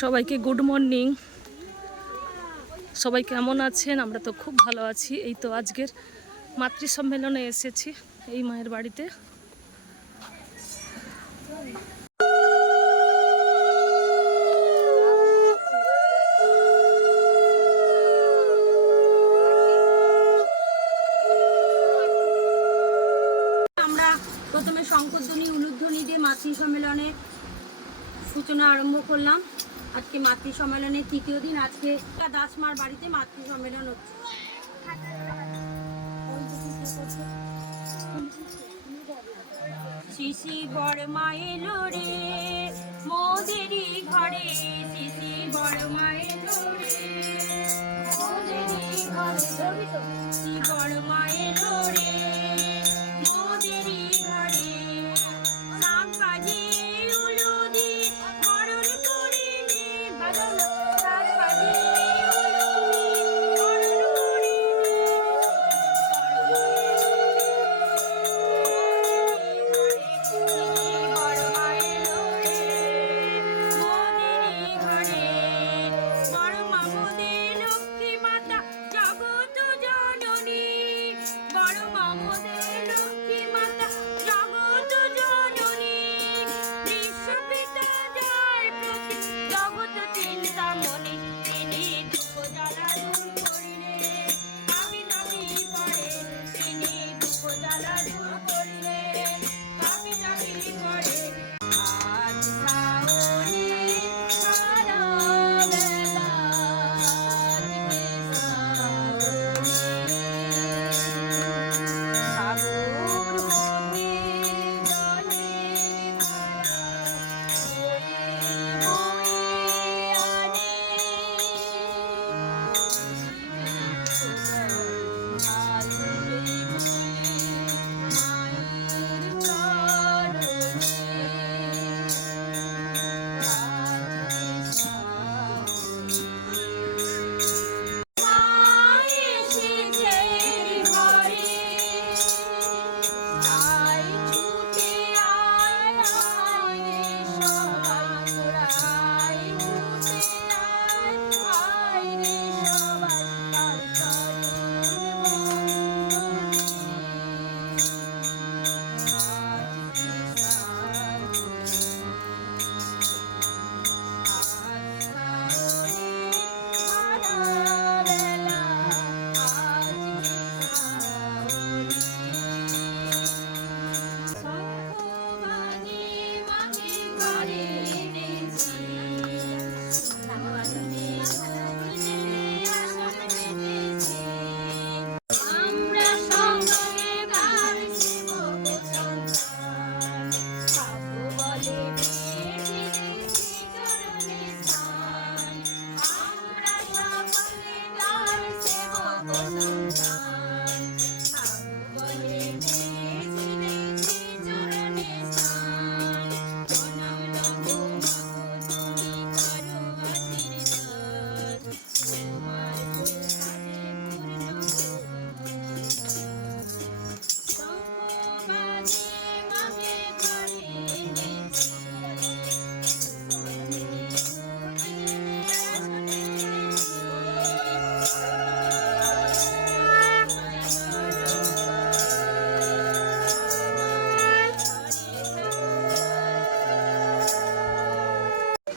সবাইকে good morning. সবাই কেমন আছেন? আমরা তো খুব ভালো আছি। এই তো আজকের মাতৃ সম্মেলনে এসেছি এই মায়ের বাড়িতে। আমরা প্রথমে শঙ্করধ্বনি উলুধ্বনি দিয়ে মাতৃ সম্মেলনের সূচনা আরম্ভ করলাম। আজকে মাতৃ সম্মেলনের তৃতীয় দিন। আজকে দাসমার বাড়িতে মাতৃ সম্মেলন হচ্ছে। শিশি বড় মায়ের রে মোদেরই ঘরে, শিশি বড় মায়ের রে মোদেরই ঘরে, শিশি বড় মায়ের রে মোদেরই ঘরে। নাম কাজে উলুদি মরণ করিনি, নাম কাজে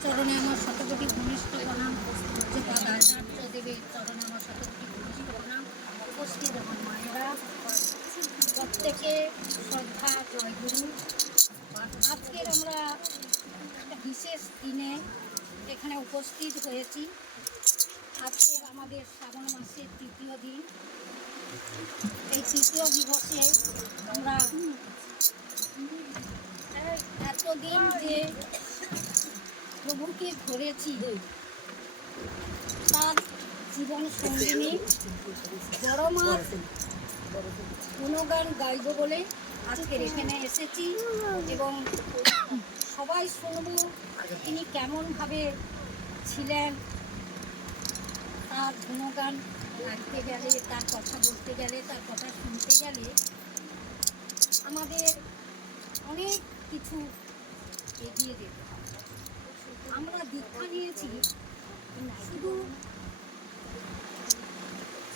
চরণে আমার শতকোটি ঘনিষ্ঠ প্রণাম। পূজ্যপাদ আচার্যদেবের চরণে আমার শতকোটি ঘনিষ্ঠ প্রণাম। উপস্থিত আমার মায়েরা প্রত্যেকে শ্রদ্ধা জয়গুরু। আজকের আমরা একটা বিশেষ দিনে এখানে উপস্থিত হয়েছি। আজকের আমাদের শ্রাবণ মাসের তৃতীয় দিন। এই তৃতীয় দিবসে আমরা এতদিন যে প্রভুকে ধরেছি তার জীবন সঙ্গিনী বড় মার গুণগান গাইব বলে আজকের এখানে এসেছি এবং সবাই শুনব তিনি কেমনভাবে ছিলেন। তার গুণগান গাইতে গেলে, তার কথা বলতে গেলে, তার কথা শুনতে গেলে আমাদের অনেক কিছু এগিয়ে যেতে হবে। আমরা দীক্ষা নিয়েছি শুধু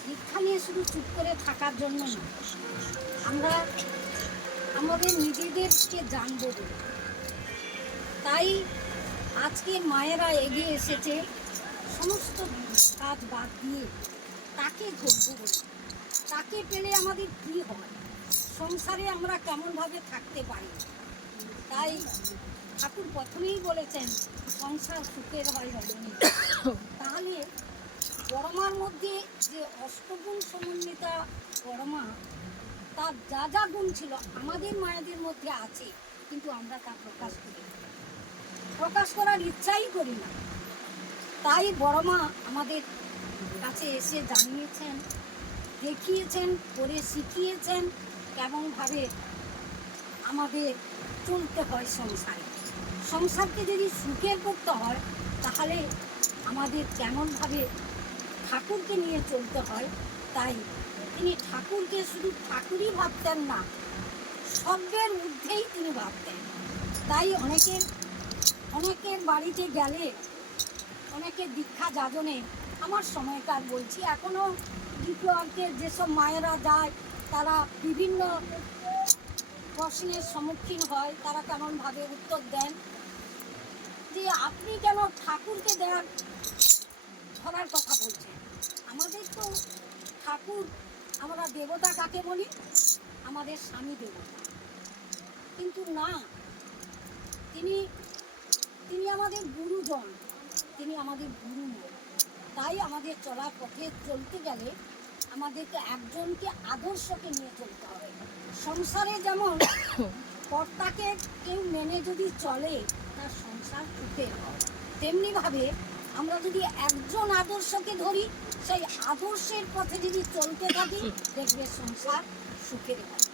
দীক্ষা নিয়ে শুধু চুপ করে থাকার জন্য না, আমরা আমাদের নিজেদেরকে জানবো বলে। তাই আজকে মায়েরা এগিয়ে এসেছে সমস্ত কাজ বাদ দিয়ে তাকে ধরবো বলে। তাকে পেলে আমাদের কী হয়, সংসারে আমরা কেমনভাবে থাকতে পারি। তাই ঠাকুর প্রথমেই বলেছেন সংসার সুখের হয় রমণী। তাহলে বড়মার মধ্যে যে অষ্টগুণ সমন্বিতা বড়মা, তার যা যা গুণ ছিল আমাদের মায়েদের মধ্যে আছে, কিন্তু আমরা তা প্রকাশ করার ইচ্ছাই করি না। তাই বড়মা আমাদের কাছে এসে জানিয়েছেন, দেখিয়েছেন, করে শিখিয়েছেন কেমনভাবে আমাদের চলতে হয় সংসারে। সংসারকে যদি সুখের করতে হয় তাহলে আমাদের কেমনভাবে ঠাকুরকে নিয়ে চলতে হয়। তাই তিনি ঠাকুরকে শুধু ঠাকুরই ভাবতেন না, সবের ঊর্ধ্বেই তিনি ভাবতেন। তাই অনেকের বাড়িতে গেলে, অনেকের দীক্ষা যাজনে, আমার সময়কার বলছি, এখনও দ্বিতীয়ার্থের যেসব মায়েরা যায় তারা বিভিন্ন প্রশ্নের সম্মুখীন হয়। তারা কেমনভাবে উত্তর দেন যে আপনি কেন ঠাকুরকে ধরার কথা বলছেন? আমাদের তো ঠাকুর, আমরা দেবতা কাকে বলি? আমাদের স্বামী দেবতা। কিন্তু না, তিনি আমাদের গুরুজন, তিনি আমাদের গুরু নয়। তাই আমাদের চলার পথে চলতে গেলে আমাদেরকে একজনকে আদর্শকে নিয়ে চলতে হবে। সংসারে যেমন কর্তাকে কেউ মেনে যদি চলে তার সংসার সুখের হয়, তেমনিভাবে আমরা যদি একজন আদর্শকে ধরি, সেই আদর্শের পথে যদি চলতে থাকি, দেখবে সংসার সুখের হয়।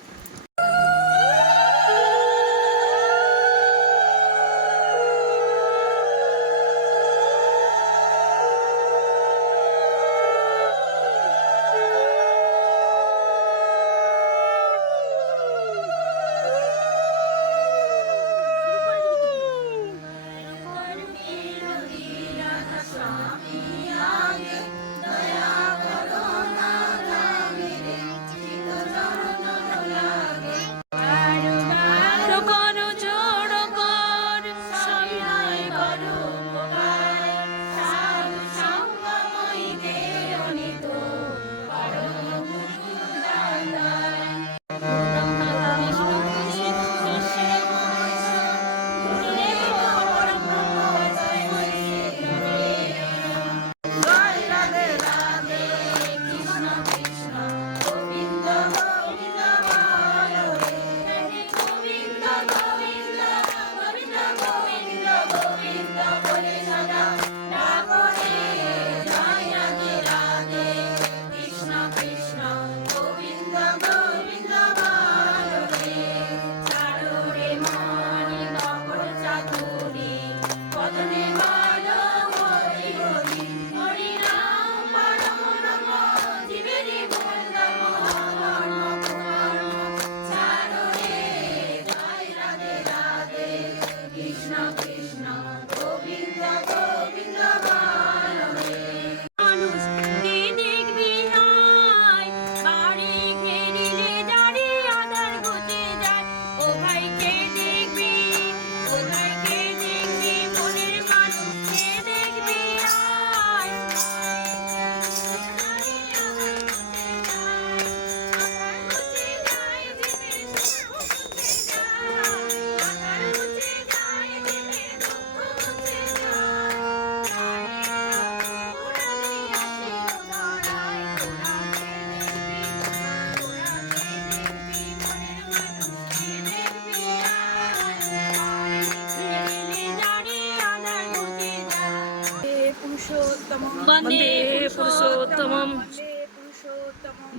वन्दे पुरुषोत्तमं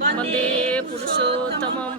वन्दे पुरुषोत्तमं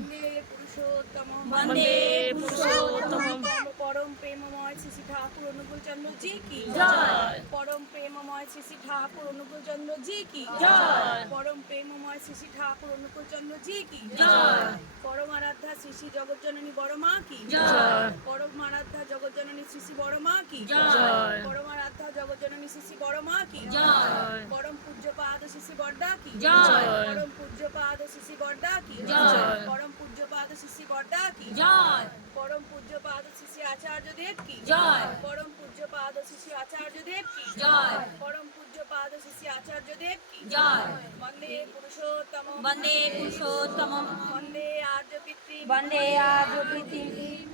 वन्दे पुरुषोत्तमं परम प्रेममय श्री ठाकुर अनुकूल चंद्र जी की जय। परम प्रेममय প্রেমময় শ্রী শ্রী ঠাকুর অনুকূলচন্দ্র জি কি জয়। পরম প্রেমময় শ্রী শ্রী ঠাকুর অনুকূলচন্দ্র জি কি জয়। পরম আরাধ্যা শ্রী শ্রী জগজ্জননী বড় মা কি জয়। পরম আরাধ্যা জগজ্জননী শ্রী শ্রী বড় মা কি জয়। পরম আরাধ্যা জগজ্জননী শ্রী শ্রী বড় মা কি জয়। পরম পূজ্যপাদ শ্রী শ্রী বড়দা কি জয়। পরম পূজ্যপাদ শ্রী শ্রী বড়দা কি জয়। পরম পূজ্যপাদ শ্রী শ্রী বড়দা কি জয়। পরম পূজ্যপাদ শ্রী শ্রী আচার্য দেব কি জয়। পরম পূজ্যপাদ শ্রী শ্রী আচার্য দেব কি জয়। পরম পূজ্যপাদ শ্রী শ্রী আচার্য দেব কি জয়। বন্দে পুরুষোত্তম वन्दे पुरुषोत्तमं বন্দে আর্য পিতৃ वन्दे आर्यवृत्तिं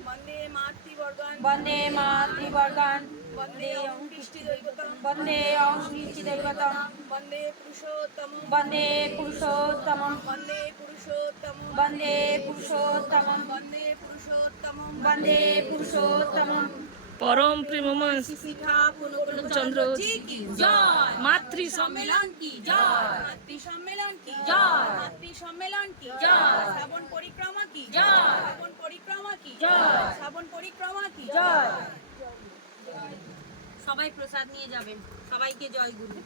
বন্দে মাতৃবর্গণ वन्दे मातृवर्गान् বন্দে অঙ্কৃষ্টি দৈবতম वन्दे अंशिदैवतं বন্দে পুরুষোত্তম वन्दे पुरुषोत्तमं বন্দে পুরুষোত্তম वन्दे पुरुषोत्तमं বন্দে পুরুষোত্তম वन्दे पुरुषोत्तमं পরম প্রেমময় শিখা পুনঃচন্দ্র চন্দ্র জি কি जय মাতৃ সম্মেলন কি জয়। মাতৃ সম্মেলন কি জয়। মাতৃ সম্মেলন কি জয়। শ্রাবণ পরিক্রমা কি জয়। শ্রাবণ পরিক্রমা কি জয়। শ্রাবণ পরিক্রমা কি জয়। সবাই প্রসাদ নিয়ে যাবেন সবাইকে জয় গুরু